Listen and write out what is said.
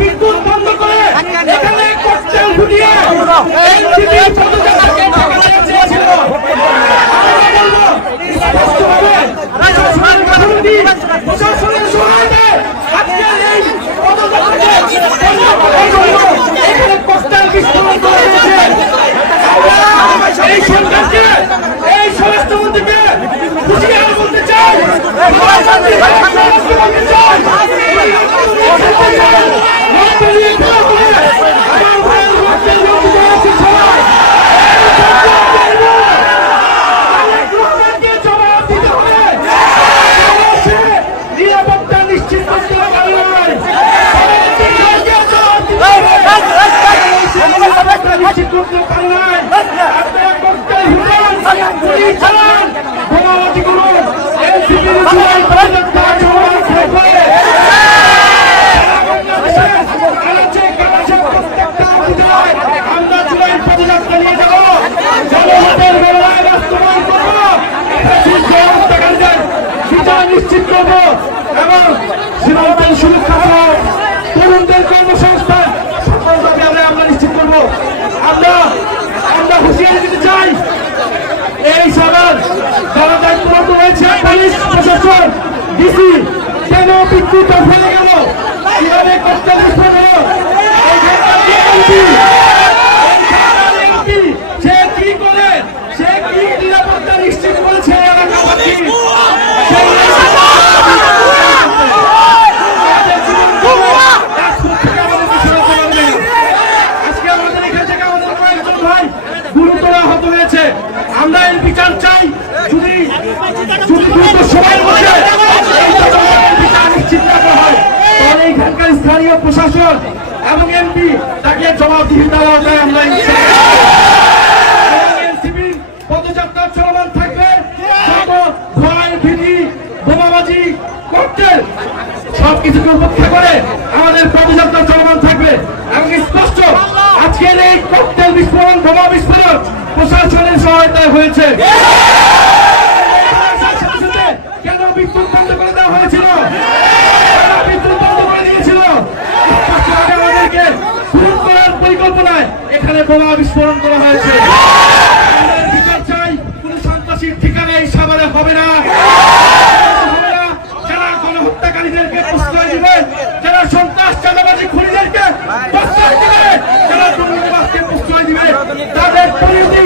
বিদ্যুৎ বন্ধ করে এখানে ককটেল ফুটিয়ে এই স্বরাষ্ট্রমন্ত্রীকে হুঁশিয়ার করতে চাই। নিরাপত্তা নিশ্চিত করতে নিশ্চিত করতে পারে নাই। আপনারা করতে চালান বোমাবাজি করুন আমরা চূড়ান্ত প্রতিবাদ চালিয়ে যাবো। জনমতের বেলায় বাস্তবায়ন করবো, বিচার নিশ্চিত করবো এবং সীমান্তের সুরক্ষা সহ তরুণদের কর্মসংস্থান সকলভাবে আমরা নিশ্চিত করবো। আমরা হুঁশিয়ারি দিতে চাই, এই সরকার যারা দায়িত্বরত রয়েছে, পুলিশ প্রশাসন, ডিসি, কেন বিদ্যুৎ ফেলে গেল, কিভাবে করতে সে কি করে, সে কি নিরাপত্তা নিশ্চিত করেছে এলাকাবাসী। আজকে আমাদের এখান থেকে আমাদের কয়েকজন ভাই গুরুতর আহত হয়েছে। আমরা এর বিচার চাই। যদি দ্রুত সময়ের মধ্যে বিচার নিশ্চিত করা হয়, তাহলে এখানকার স্থানীয় প্রশাসন এবং এমপি তাকে জবাবদিহিতার আওতায় আমরা এনসিপির পদযাত্রা চলমান থাকবে। ভয়, ভীতি, বোমাবাজি, ককটেল সবকিছুকে উপেক্ষা করে আমাদের পদযাত্রা চলমান থাকবে এবং স্পষ্ট আজকের এই ককটেল বিস্ফোরণ, বোমা বিস্ফোরণ প্রশাসনের সহায়তায় হয়েছে। কেন বিদ্যুৎ বন্ধ করে দেওয়া হয়েছিল, বিদ্যুৎ বন্ধ করে দিয়েছিল, আমাদেরকে খুন করার পরিকল্পনায় এখানে বোমা বিস্ফোরণ করা হয়েছে। বিচার চাই, কোন সন্ত্রাসীর ঠিকানা এই সাভারে হবে না। যারা গণহত্যাকারীদেরকে প্রশ্রয় দিবে, যারা সন্ত্রাস চাঁদাবাজি খুনিদেরকে প্রশ্রয় দিবে, যারা দুর্নীতিবাদকে প্রশ্রয় দিবে, তাদের পরিণতি